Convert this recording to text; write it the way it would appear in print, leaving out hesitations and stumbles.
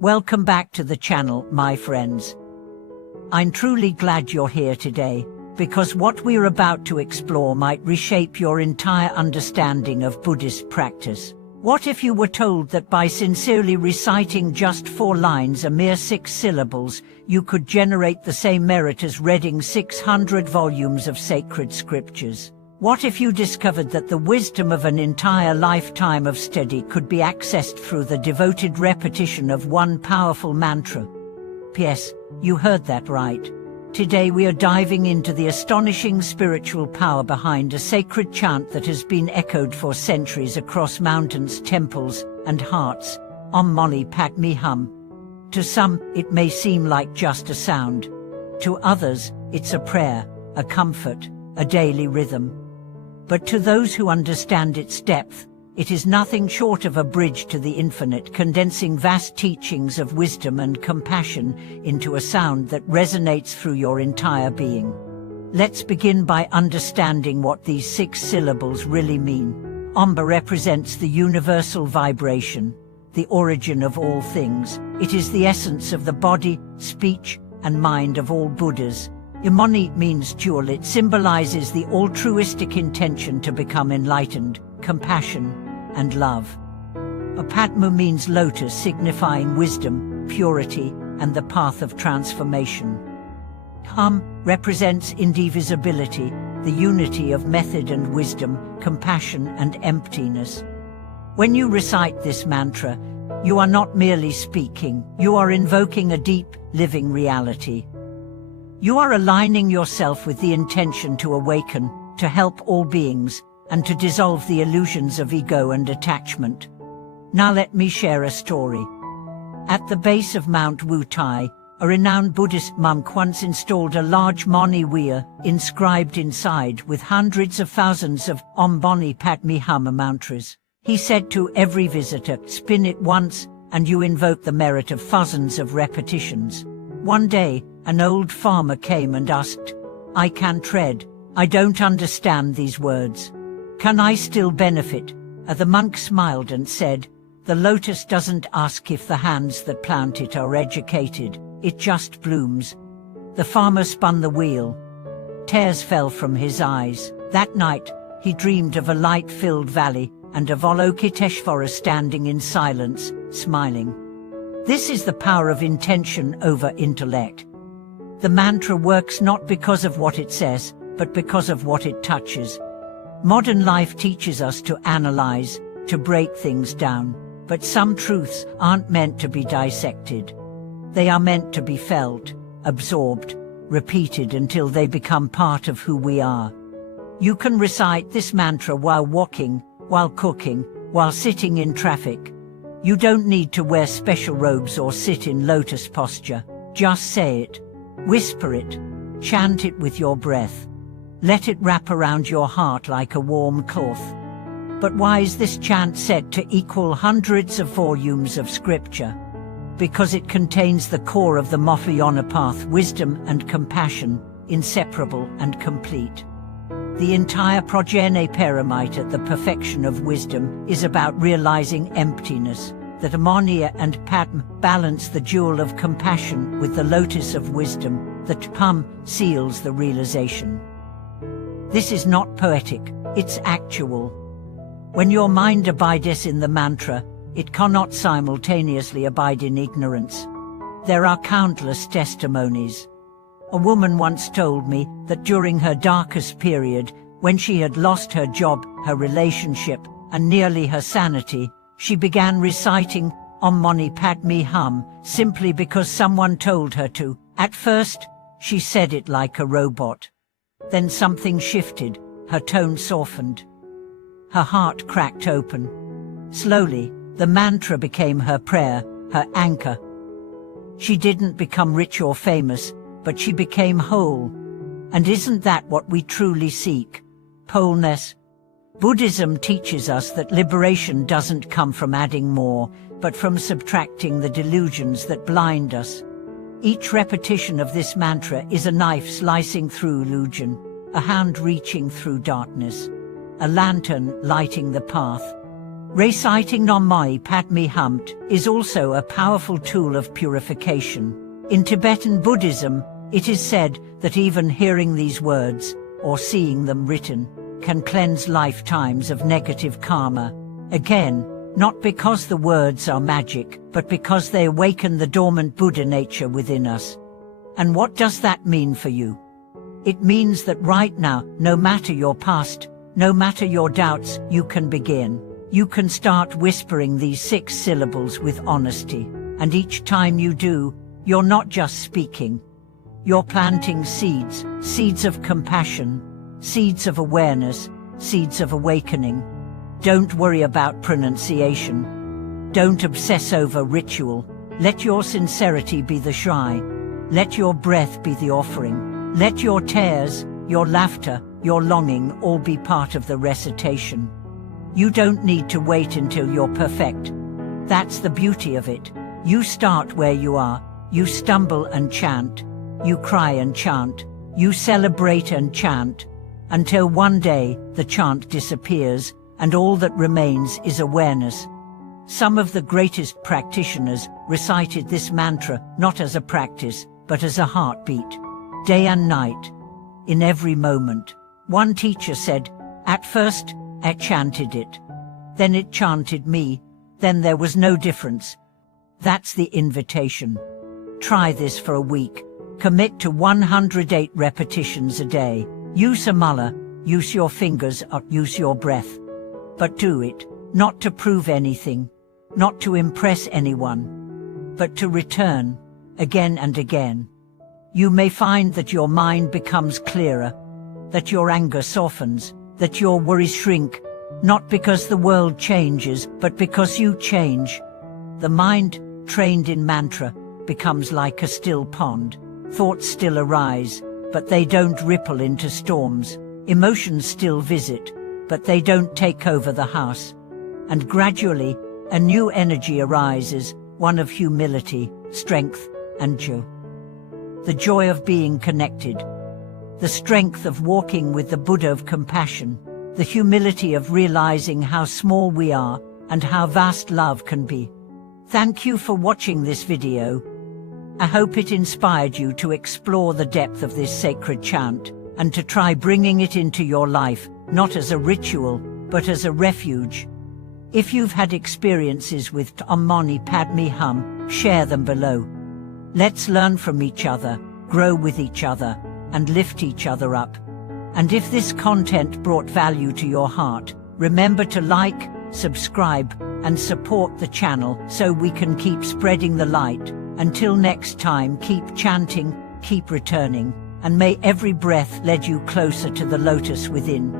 Welcome back to the channel, my friends. I'm truly glad you're here today, because what we're about to explore might reshape your entire understanding of Buddhist practice. What if you were told that by sincerely reciting just 4 lines, a mere 6 syllables, you could generate the same merit as reading 600 volumes of sacred scriptures? What if you discovered that the wisdom of an entire lifetime of study could be accessed through the devoted repetition of one powerful mantra? P.S. You heard that right. Today we are diving into the astonishing spiritual power behind a sacred chant that has been echoed for centuries across mountains, temples, and hearts, Om Mani Padme Hum. To some, it may seem like just a sound. To others, it's a prayer, a comfort, a daily rhythm. But to those who understand its depth, it is nothing short of a bridge to the infinite, condensing vast teachings of wisdom and compassion into a sound that resonates through your entire being. Let's begin by understanding what these 6 syllables really mean. Omba represents the universal vibration, the origin of all things. It is the essence of the body, speech, and mind of all Buddhas. Mani means jewel. It symbolizes the altruistic intention to become enlightened, compassion, and love. Padma means lotus, signifying wisdom, purity, and the path of transformation. Hum represents indivisibility, the unity of method and wisdom, compassion and emptiness. When you recite this mantra, you are not merely speaking, you are invoking a deep, living reality. You are aligning yourself with the intention to awaken, to help all beings, and to dissolve the illusions of ego and attachment. Now let me share a story. At the base of Mount Wu Tai, a renowned Buddhist monk once installed a large Mani wheel, inscribed inside with hundreds of thousands of Om Mani Padme Hum mantras. He said to every visitor, "Spin it once, and you invoke the merit of thousands of repetitions." One day, an old farmer came and asked, "I can tread. I don't understand these words. Can I still benefit?" The monk smiled and said, "The lotus doesn't ask if the hands that plant it are educated, it just blooms." The farmer spun the wheel. Tears fell from his eyes. That night, he dreamed of a light-filled valley and Avalokiteshvara standing in silence, smiling. This is the power of intention over intellect. The mantra works not because of what it says, but because of what it touches. Modern life teaches us to analyze, to break things down, but some truths aren't meant to be dissected. They are meant to be felt, absorbed, repeated until they become part of who we are. You can recite this mantra while walking, while cooking, while sitting in traffic. You don't need to wear special robes or sit in lotus posture. Just say it. Whisper it. Chant it with your breath. Let it wrap around your heart like a warm cloth. But why is this chant said to equal hundreds of volumes of scripture? Because it contains the core of the Mahayana path, wisdom and compassion, inseparable and complete. The entire Prajna Paramita, the perfection of wisdom, is about realizing emptiness, that Mani and Padma balance the jewel of compassion with the lotus of wisdom, that Hum seals the realization. This is not poetic, it's actual. When your mind abides in the mantra, it cannot simultaneously abide in ignorance. There are countless testimonies. A woman once told me that during her darkest period, when she had lost her job, her relationship, and nearly her sanity, she began reciting Om Mani Padme Hum simply because someone told her to. At first, she said it like a robot. Then something shifted, her tone softened. Her heart cracked open. Slowly, the mantra became her prayer, her anchor. She didn't become rich or famous, but she became whole. And isn't that what we truly seek? Wholeness. Buddhism teaches us that liberation doesn't come from adding more, but from subtracting the delusions that blind us. Each repetition of this mantra is a knife slicing through illusion, a hand reaching through darkness, a lantern lighting the path. Reciting Nam Myoho Padme Hum is also a powerful tool of purification. In Tibetan Buddhism, it is said that even hearing these words, or seeing them written, can cleanse lifetimes of negative karma. Again, not because the words are magic, but because they awaken the dormant Buddha nature within us. And what does that mean for you? It means that right now, no matter your past, no matter your doubts, you can begin. You can start whispering these 6 syllables with honesty. And each time you do, you're not just speaking. You're planting seeds, seeds of compassion, seeds of awareness, seeds of awakening. Don't worry about pronunciation. Don't obsess over ritual. Let your sincerity be the shrine. Let your breath be the offering. Let your tears, your laughter, your longing all be part of the recitation. You don't need to wait until you're perfect. That's the beauty of it. You start where you are. You stumble and chant. You cry and chant. You celebrate and chant. Until one day, the chant disappears, and all that remains is awareness. Some of the greatest practitioners recited this mantra not as a practice, but as a heartbeat. Day and night. In every moment. One teacher said, "At first, I chanted it. Then it chanted me. Then there was no difference." That's the invitation. Try this for a week. Commit to 108 repetitions a day. Use a mullah, use your fingers or use your breath. But do it, not to prove anything, not to impress anyone, but to return, again and again. You may find that your mind becomes clearer, that your anger softens, that your worries shrink, not because the world changes, but because you change. The mind, trained in mantra, becomes like a still pond. Thoughts still arise, but they don't ripple into storms. Emotions still visit, but they don't take over the house. And gradually, a new energy arises, one of humility, strength, and joy. The joy of being connected. The strength of walking with the Buddha of compassion. The humility of realizing how small we are and how vast love can be. Thank you for watching this video. I hope it inspired you to explore the depth of this sacred chant and to try bringing it into your life, not as a ritual, but as a refuge. If you've had experiences with Nam Myoho Padme Hum, share them below. Let's learn from each other, grow with each other, and lift each other up. And if this content brought value to your heart, remember to like, subscribe, and support the channel so we can keep spreading the light. Until next time, keep chanting, keep returning, and may every breath lead you closer to the lotus within.